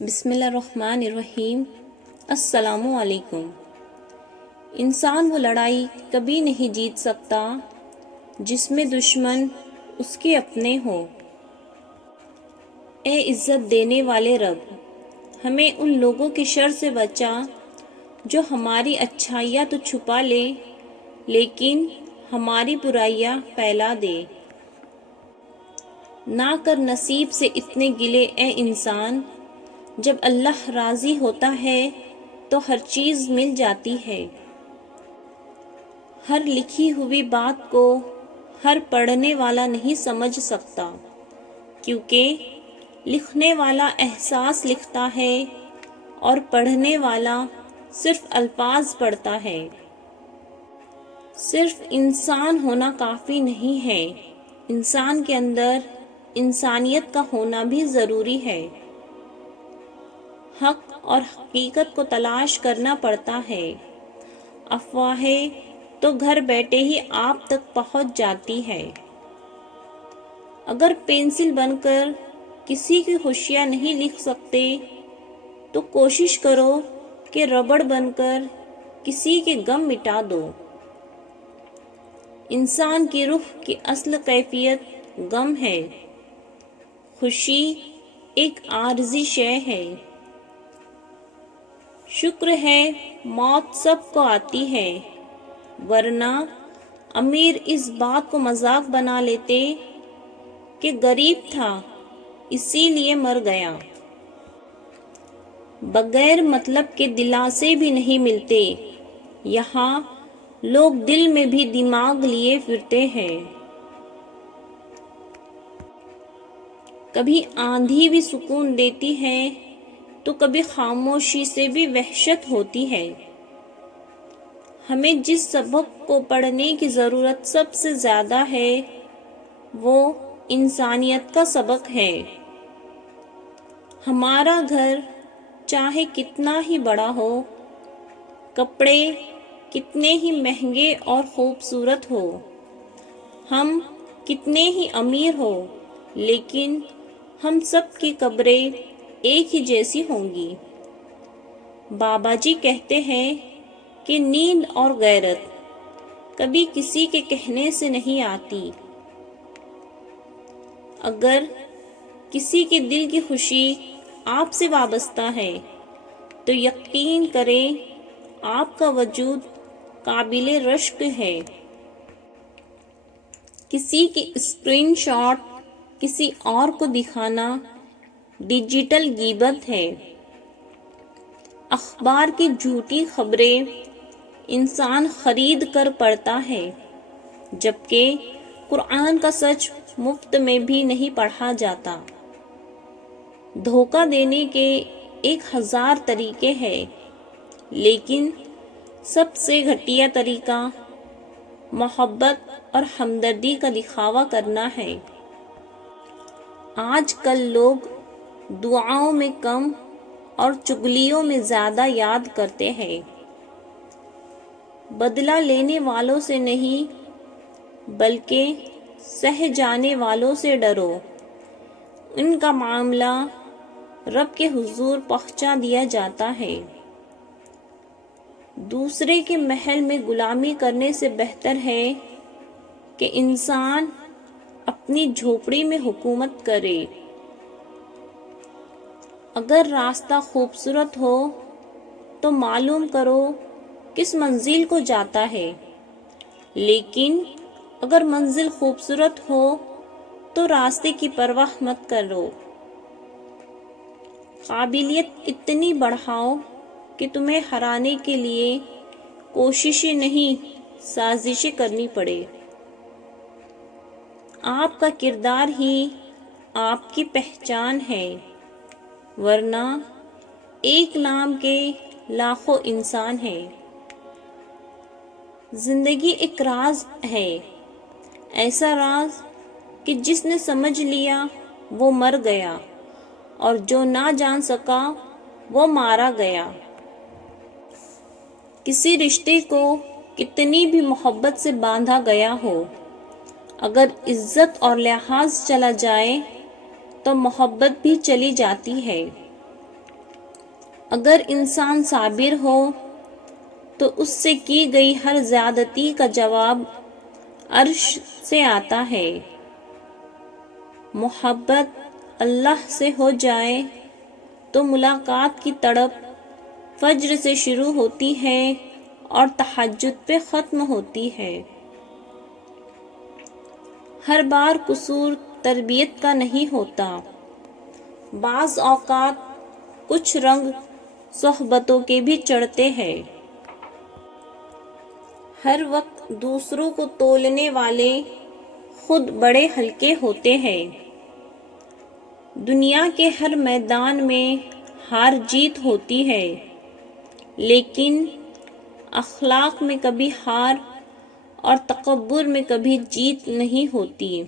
بسم اللہ الرحمن الرحیم۔ السلام علیکم۔ انسان وہ لڑائی کبھی نہیں جیت سکتا جس میں دشمن اس کے اپنے ہو۔ اے عزت دینے والے رب، ہمیں ان لوگوں کے شر سے بچا جو ہماری اچھائیاں تو چھپا لے لیکن ہماری برائیاں پھیلا دے۔ نہ کر نصیب سے اتنے گلے اے انسان، جب اللہ راضی ہوتا ہے تو ہر چیز مل جاتی ہے۔ ہر لکھی ہوئی بات کو ہر پڑھنے والا نہیں سمجھ سکتا، کیونکہ لکھنے والا احساس لکھتا ہے اور پڑھنے والا صرف الفاظ پڑھتا ہے۔ صرف انسان ہونا کافی نہیں ہے، انسان کے اندر انسانیت کا ہونا بھی ضروری ہے۔ حق اور حقیقت کو تلاش کرنا پڑتا ہے، افواہیں تو گھر بیٹھے ہی آپ تک پہنچ جاتی ہے۔ اگر پینسل بن کر کسی کی خوشیاں نہیں لکھ سکتے تو کوشش کرو کہ ربڑ بن کر کسی کے غم مٹا دو۔ انسان کی روح کی اصل کیفیت غم ہے، خوشی ایک عارضی شے ہے۔ شکر ہے موت سب کو آتی ہے، ورنہ امیر اس بات کو مذاق بنا لیتے کہ غریب تھا اسی لیے مر گیا۔ بغیر مطلب کے دلاسے بھی نہیں ملتے، یہاں لوگ دل میں بھی دماغ لیے پھرتے ہیں۔ کبھی آندھی بھی سکون دیتی ہے تو کبھی خاموشی سے بھی وحشت ہوتی ہے۔ ہمیں جس سبق کو پڑھنے کی ضرورت سب سے زیادہ ہے وہ انسانیت کا سبق ہے۔ ہمارا گھر چاہے کتنا ہی بڑا ہو، کپڑے کتنے ہی مہنگے اور خوبصورت ہو، ہم کتنے ہی امیر ہو، لیکن ہم سب کی قبریں ایک ہی جیسی ہوں گی۔ بابا جی کہتے ہیں کہ نیند اور غیرت کبھی کسی کے کہنے سے نہیں آتی۔ اگر کسی کے دل کی خوشی آپ سے وابستہ ہے تو یقین کریں آپ کا وجود قابل رشک ہے۔ کسی کی اسکرین شاٹ کسی اور کو دکھانا ڈیجیٹل غیبت ہے۔ اخبار کی جھوٹی خبریں انسان خرید کر پڑھتا ہے، جبکہ قرآن کا سچ مفت میں بھی نہیں پڑھا جاتا۔ دھوکہ دینے کے 1000 طریقے ہیں، لیکن سب سے گھٹیا طریقہ محبت اور ہمدردی کا دکھاوا کرنا ہے۔ آج کل لوگ دعاؤں میں کم اور چغلیوں میں زیادہ یاد کرتے ہیں۔ بدلہ لینے والوں سے نہیں بلکہ سہ جانے والوں سے ڈرو، ان کا معاملہ رب کے حضور پہنچا دیا جاتا ہے۔ دوسرے کے محل میں غلامی کرنے سے بہتر ہے کہ انسان اپنی جھوپڑی میں حکومت کرے۔ اگر راستہ خوبصورت ہو تو معلوم کرو کس منزل کو جاتا ہے، لیکن اگر منزل خوبصورت ہو تو راستے کی پرواہ مت کرو۔ قابلیت اتنی بڑھاؤ کہ تمہیں ہرانے کے لیے کوششیں نہیں سازشیں کرنی پڑے۔ آپ کا کردار ہی آپ کی پہچان ہے، ورنہ ایک نام کے لاکھوں انسان ہیں۔ زندگی ایک راز ہے، ایسا راز کہ جس نے سمجھ لیا وہ مر گیا اور جو نہ جان سکا وہ مارا گیا۔ کسی رشتے کو کتنی بھی محبت سے باندھا گیا ہو، اگر عزت اور لحاظ چلا جائے تو محبت بھی چلی جاتی ہے۔ اگر انسان صابر ہو تو اس سے کی گئی ہر زیادتی کا جواب عرش سے آتا ہے۔ محبت اللہ سے ہو جائے تو ملاقات کی تڑپ فجر سے شروع ہوتی ہے اور تہجد پہ ختم ہوتی ہے۔ ہر بار قصور تربیت کا نہیں ہوتا، بعض اوقات کچھ رنگ صحبتوں کے بھی چڑھتے ہیں۔ ہر وقت دوسروں کو تولنے والے خود بڑے ہلکے ہوتے ہیں۔ دنیا کے ہر میدان میں ہار جیت ہوتی ہے، لیکن اخلاق میں کبھی ہار اور تکبر میں کبھی جیت نہیں ہوتی۔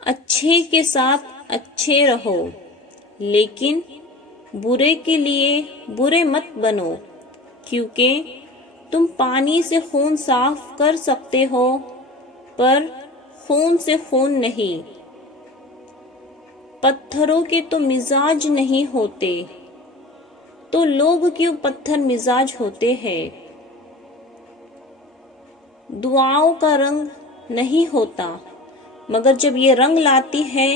اچھے کے ساتھ اچھے رہو، لیکن برے کے لیے برے مت بنو، کیونکہ تم پانی سے خون صاف کر سکتے ہو پر خون سے خون نہیں۔ پتھروں کے تو مزاج نہیں ہوتے، تو لوگ کیوں پتھر مزاج ہوتے ہیں۔ دعاؤں کا رنگ نہیں ہوتا، مگر جب یہ رنگ لاتی ہے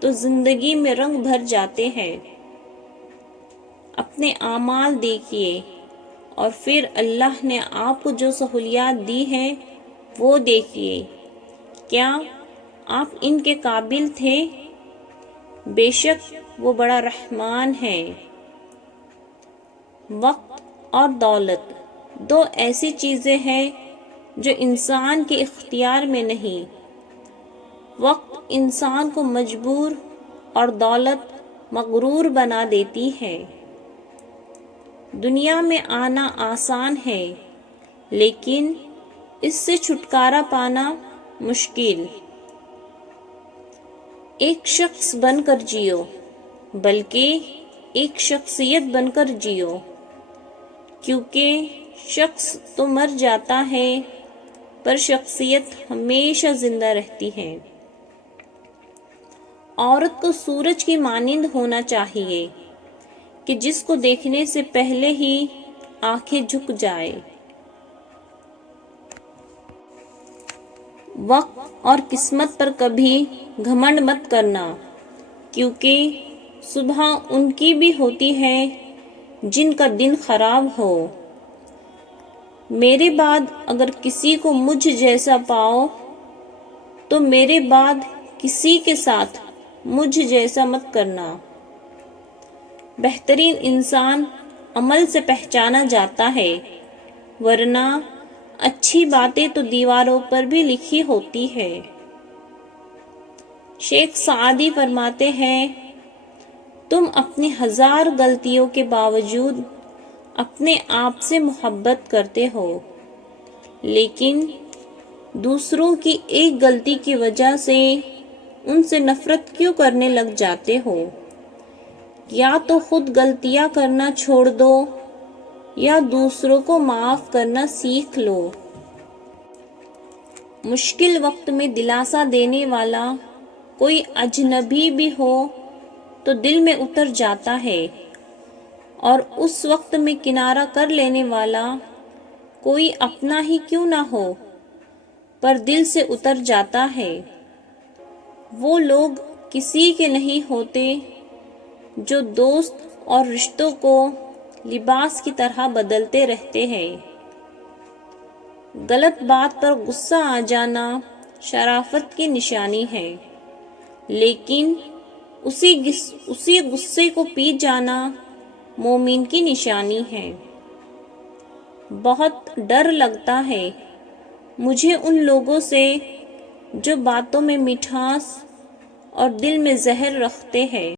تو زندگی میں رنگ بھر جاتے ہیں۔ اپنے اعمال دیکھیے اور پھر اللہ نے آپ کو جو سہولیات دی ہیں وہ دیکھیے، کیا آپ ان کے قابل تھے؟ بے شک وہ بڑا رحمان ہے۔ وقت اور دولت دو ایسی چیزیں ہیں جو انسان کے اختیار میں نہیں۔ وقت انسان کو مجبور اور دولت مغرور بنا دیتی ہے۔ دنیا میں آنا آسان ہے، لیکن اس سے چھٹکارا پانا مشکل۔ ایک شخص بن کر جیو، بلکہ ایک شخصیت بن کر جیو، کیونکہ شخص تو مر جاتا ہے پر شخصیت ہمیشہ زندہ رہتی ہے۔ عورت کو سورج کی مانند ہونا چاہیے کہ جس کو دیکھنے سے پہلے ہی آنکھیں جھک جائے۔ وقت اور قسمت پر کبھی گھمنڈ مت کرنا، کیونکہ صبح ان کی بھی ہوتی ہے جن کا دن خراب ہو۔ میرے بعد اگر کسی کو مجھ جیسا پاؤ تو میرے بعد کسی کے ساتھ مجھ جیسا مت کرنا۔ بہترین انسان عمل سے پہچانا جاتا ہے، ورنہ اچھی باتیں تو دیواروں پر بھی لکھی ہوتی ہے۔ شیخ سعدی فرماتے ہیں، تم اپنی 1000 غلطیوں کے باوجود اپنے آپ سے محبت کرتے ہو، لیکن دوسروں کی ایک غلطی کی وجہ سے ان سے نفرت کیوں کرنے لگ جاتے ہو؟ یا تو خود غلطیاں کرنا چھوڑ دو یا دوسروں کو معاف کرنا سیکھ لو۔ مشکل وقت میں دلاسا دینے والا کوئی اجنبی بھی ہو تو دل میں اتر جاتا ہے، اور اس وقت میں کنارہ کر لینے والا کوئی اپنا ہی کیوں نہ ہو پر دل سے اتر جاتا ہے۔ وہ لوگ کسی کے نہیں ہوتے جو دوست اور رشتوں کو لباس کی طرح بدلتے رہتے ہیں۔ غلط بات پر غصہ آ جانا شرافت کی نشانی ہے، لیکن اسی غصے کو پی جانا مومن کی نشانی ہے۔ بہت ڈر لگتا ہے مجھے ان لوگوں سے جو باتوں میں مٹھاس اور دل میں زہر رکھتے ہیں۔